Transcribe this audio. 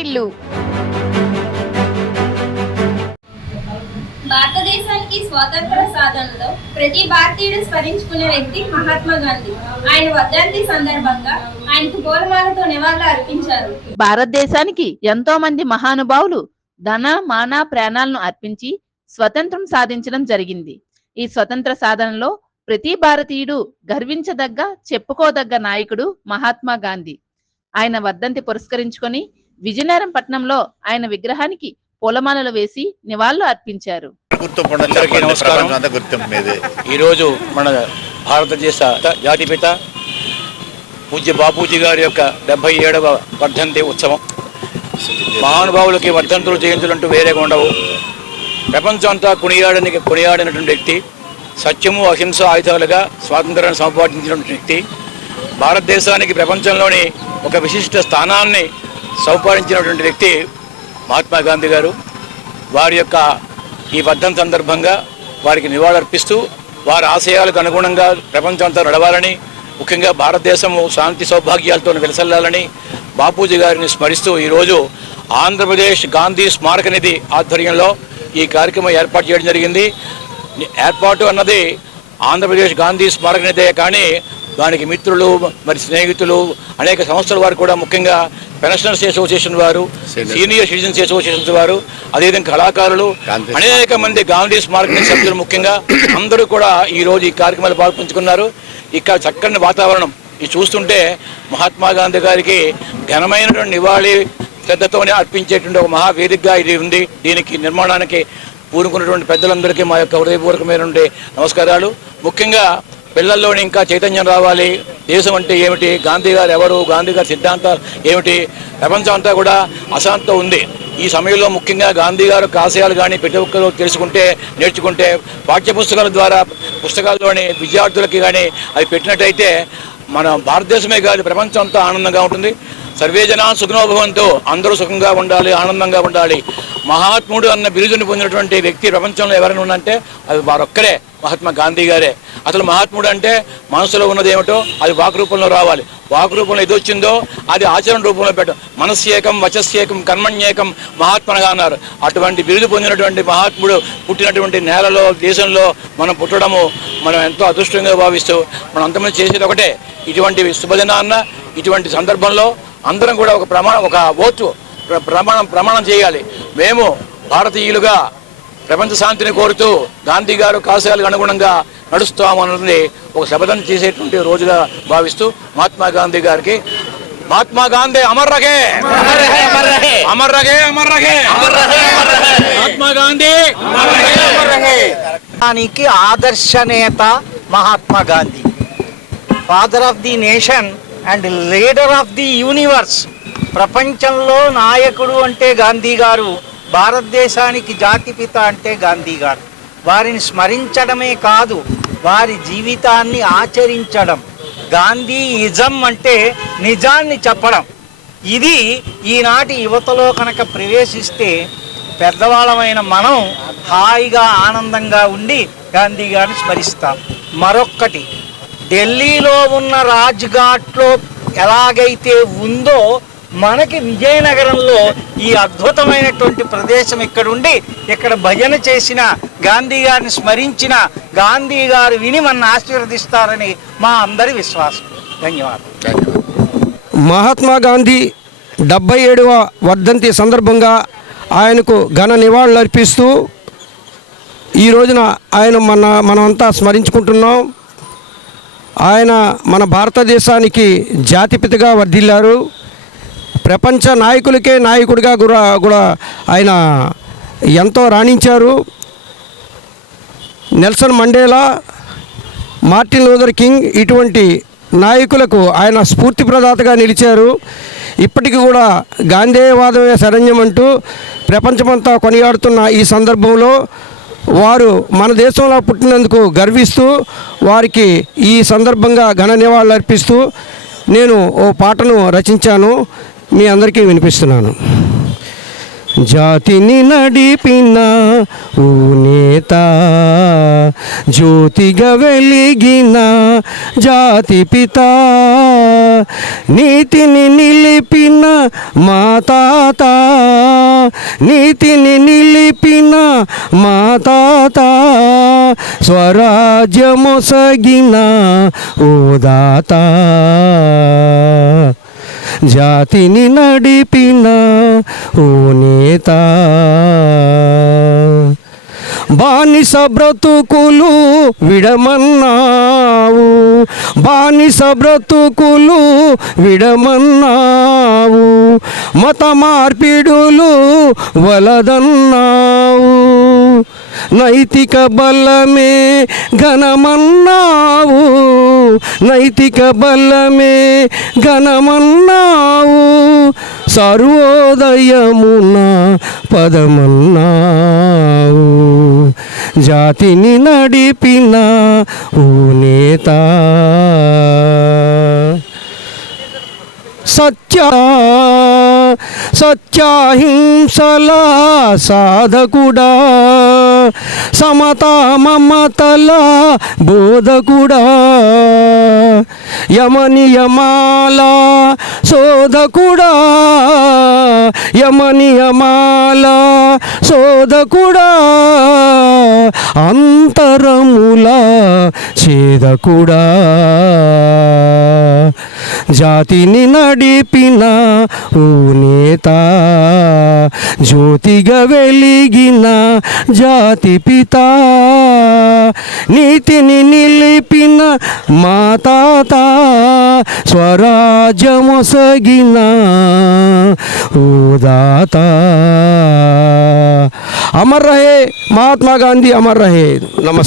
వాటిల్లు. భారతదేశానికి స్వాతంత్ర సాధనలో ప్రతి భారతీయుడు స్మరించుకునే వ్యక్తి మహాత్మా గాంధీ. ఆయన వర్ధంతి సందర్భంగా ఆయనకు పూలమాలతో నివాళులు అర్పించారు. భారతదేశానికి ఎంతో మంది మహానుభావులు ధన మాన ప్రాణాలను అర్పించి స్వతంత్రం సాధించడం జరిగింది. ఈ స్వతంత్ర సాధనలో ప్రతి భారతీయుడు గర్వించదగ్గ చెప్పుకోదగ్గ నాయకుడు మహాత్మా గాంధీ. ఆయన వర్ధంతి పురస్కరించుకొని విజయనగరం పట్టణంలో ఆయన విగ్రహానికి పూలమాలలు వేసి నివాళులు అర్పించారు. ఈరోజు మన భారతదేశ జాతిపిత పూజ్య బాపూజీ గారి యొక్క 77వ వర్ధంతి ఉత్సవం. మహానుభావులకి వర్ధంతులు జయంతులంటూ వేరేగా ఉండవు. ప్రపంచం అంతా కొనియాడినటువంటి వ్యక్తి, సత్యము అహింస ఆయుధాలుగా స్వాతంత్రాన్ని సంపాదించినటువంటి వ్యక్తి, భారతదేశానికి ప్రపంచంలోని ఒక విశిష్ట స్థానాన్ని సంపాదించినటువంటి వ్యక్తి మహాత్మా గాంధీ గారు. వారి యొక్క ఈ వర్ధంతి సందర్భంగా వారికి నివాళులర్పిస్తూ వారి ఆశయాలకు అనుగుణంగా ప్రపంచం అంతా నడవాలని, ముఖ్యంగా భారతదేశము శాంతి సౌభాగ్యాలతో విలసల్లాలని బాపూజీ గారిని స్మరిస్తూ ఈరోజు ఆంధ్రప్రదేశ్ గాంధీ స్మారక నిధి ఆధ్వర్యంలో ఈ కార్యక్రమం ఏర్పాటు చేయడం జరిగింది. ఏర్పాటు అన్నది ఆంధ్రప్రదేశ్ గాంధీ స్మారక నిధే, కానీ దానికి మిత్రులు మరి స్నేహితులు అనేక సంస్థల వారు కూడా, ముఖ్యంగా పెన్షనర్స్ అసోసియేషన్ వారు, సీనియర్ సిటిజన్స్ అసోసియేషన్స్ వారు, అదేవిధంగా కళాకారులు, అనేక మంది గాంధీ స్మారక నిధి సభ్యులు ముఖ్యంగా అందరూ కూడా ఈరోజు ఈ కార్యక్రమాలు పాల్పంచుకున్నారు. ఇక్కడ చక్కని వాతావరణం ఇది చూస్తుంటే మహాత్మా గాంధీ గారికి ఘనమైనటువంటి నివాళి శ్రద్ధతోనే అర్పించేటువంటి ఒక మహావేదికగా ఇది ఉంది. దీనికి నిర్మాణానికి పూనుకున్నటువంటి పెద్దలందరికీ మా యొక్క హృదయపూర్వకమైనటువంటి నమస్కారాలు. ముఖ్యంగా పిల్లల్లోని ఇంకా చైతన్యం రావాలి. దేశం అంటే ఏమిటి, గాంధీ గారు ఎవరు, గాంధీ గారి సిద్ధాంతాలు ఏమిటి, ప్రపంచం అంతా కూడా అశాంతితో ఉంది. ఈ సమయంలో ముఖ్యంగా గాంధీ గారు ఆశయాలు కానీ ప్రతి ఒక్కరు తెలుసుకుంటే నేర్చుకుంటే పాఠ్యపుస్తకాల ద్వారా పుస్తకాల్లోని విద్యార్థులకి కానీ అవి పెట్టినట్టయితే మన భారతదేశమే కాదు ప్రపంచం అంతా ఆనందంగా ఉంటుంది. సర్వే జనా సుఖనో భవంతు, అందరూ సుఖంగా ఉండాలి, ఆనందంగా ఉండాలి. మహాత్ముడు అన్న బిరుదుని పొందినటువంటి వ్యక్తి ప్రపంచంలో ఎవరైనా ఉన్నంటే అది వారొక్కరే, మహాత్మా గాంధీ గారే. అసలు మహాత్ముడు అంటే మనసులో ఉన్నది ఏమిటో అది వాక్ రూపంలో రావాలి. వాక్ రూపంలో ఏది వచ్చిందో అది ఆచరణ రూపంలో పెట్టడం. మనస్యేకం వచస్యేకం కర్మణ్యేకం మహాత్మగా అన్నారు. అటువంటి బిరుదు పొందినటువంటి మహాత్ముడు పుట్టినటువంటి నేలలో, దేశంలో మనం పుట్టడము మనం ఎంతో అదృష్టంగా భావిస్తూ మనం అంతమంది చేసేది ఒకటే. ఇటువంటి శుభదినాన్న ఇటువంటి సందర్భంలో అందరం కూడా ఒక ఓటు ప్రమాణం చేయాలి. మేము భారతీయులుగా ప్రపంచ శాంతిని కోరుతూ గాంధీ గారు ఆశయాలకు అనుగుణంగా నడుస్తామన్నది ఒక శపథం చేసేటువంటి రోజుగా భావిస్తూ మహాత్మా గాంధీ గారికి మహాత్మా గాంధీ అమర్ రహే, అమర్ రహే, అమర్ రహే, మహాత్మా గాంధీ అమర్ రహే. దానికి ఆదర్శ నేత Mahatma Gandhi, father of the nation and leader of the universe. ప్రపంచంలో నాయకుడు అంటే గాంధీ గారు, భారతదేశానికి జాతిపిత అంటే గాంధీ గారు. వారిని స్మరించడమే కాదు, వారి జీవితాన్ని ఆచరించడం. గాంధీయిజం అంటే నిజాన్ని చెప్పడం. ఇది ఈనాటి యువతలో కనుక ప్రవేశిస్తే పెద్దవాళ్ళమైన మనం హాయిగా ఆనందంగా ఉండి గాంధీ గారిని స్మరిస్తాం. మరొక్కటి, ఢిల్లీలో ఉన్న రాజ్ఘాట్లో ఎలాగైతే ఉందో మనకి విజయనగరంలో ఈ అద్భుతమైనటువంటి ప్రదేశం ఇక్కడ ఉండి ఇక్కడ భజన చేసిన, గాంధీ గారిని స్మరించిన గాంధీ గారు విని మన ఆశీర్వదిస్తారని మా అందరి విశ్వాసం. ధన్యవాదాలు. మహాత్మా గాంధీ 77వ వర్ధంతి సందర్భంగా ఆయనకు ఘన నివాళులు అర్పిస్తూ ఈ రోజున ఆయన మనమంతా స్మరించుకుంటున్నాం. ఆయన మన భారతదేశానికి జాతిపితగా వర్ధిల్లారు. ప్రపంచ నాయకులకే నాయకుడిగా కూడా ఆయన ఎంతో రాణించారు. Nelson Mandela, Martin Luther King ఇటువంటి నాయకులకు ఆయన స్ఫూర్తి ప్రదాతగా నిలిచారు. ఇప్పటికీ కూడా గాంధేయవాదమే శరణ్యం అంటూ ప్రపంచమంతా కొనియాడుతున్న ఈ సందర్భంలో వారు మన దేశంలో పుట్టినందుకు గర్విస్తూ వారికి ఈ సందర్భంగా ఘన నివాళులు అర్పిస్తూ నేను ఓ పాటను రచించాను, మీ అందరికీ వినిపిస్తున్నాను. జాతిని నడిపిన ఓ నేత, జ్యోతిగా వెలిగిన జాతి పిత, నీతిని నిలిపిన మా తాత, నీతిని నిలిపిన మా తాత, స్వరాజ్యమొసగిన ఓ దాత, జాతిని నడిపిన ఓ నేత. బానిస బ్రతుకులు విడమన్నావు, బానిస బ్రతుకులు విడమన్నావు, మత మార్పిడులు వలదన్నావు, నైతిక బలమే ఘనమన్నావు, నైతిక బలమే ఘనమన్నావు, సర్వోదయమున పదమన్నావు, జాతిని నడిపిన ఓ నేత. సత్యాహింసల సాధకుడా, సమతా మమతల బోధకుడా, యమనియమాల శోధకుడా, యమనియమాల శోధకుడా, అంతరముల ఛేదకుడా, జాతిని నడిపిన ఓ నేత, జ్యోతిగా వెలిగిన జాతి పిత, నీతిని నిలిపిన మా తాత, స్వరాజ్యమొసగిన ఓ దాత. అమర్ రహే మహాత్మా గాంధీ, అమర్ రహే. నమస్తే.